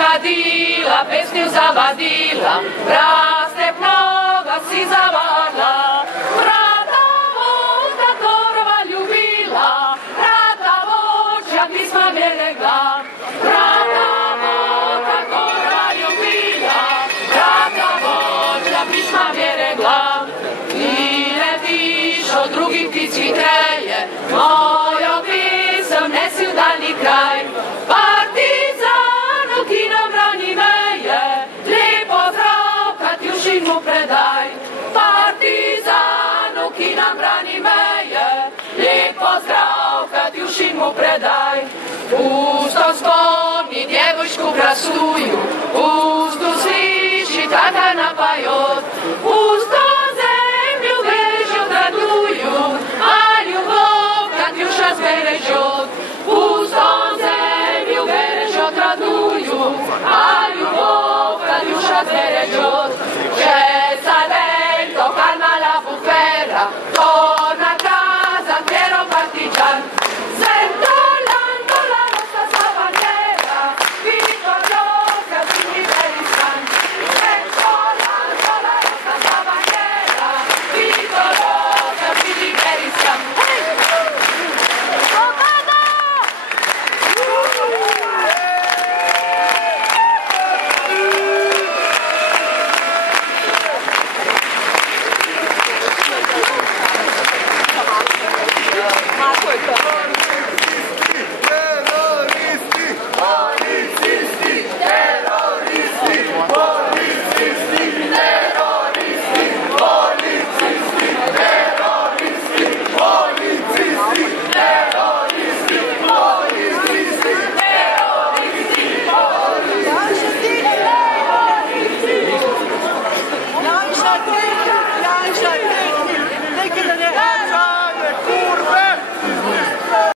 kadila, pesnju zavadila, raste mnoga si zavarla. Brata voda korova ljubila, brata voća pisma beregla. Brata voda korova ljubila, brata voća pisma beregla. I letiš od drugih ptici treje, mojo pisam nesi u daljni kraj. Partizanu ki nam brani meje, lijep pozdrav Katjušin mu predaj. Partizanu ki nam brani meje, lijep pozdrav Katjušin mu predaj. Pusto spomni djevojšku krasuju, pustu sliči tata napajot, pusto zemlju veži odraduju, a ljubov Katjuša zberežot. Pusto zemlju veži odraduju, a ljubov Katjuša zberežot. Že sa len to karmala bufera,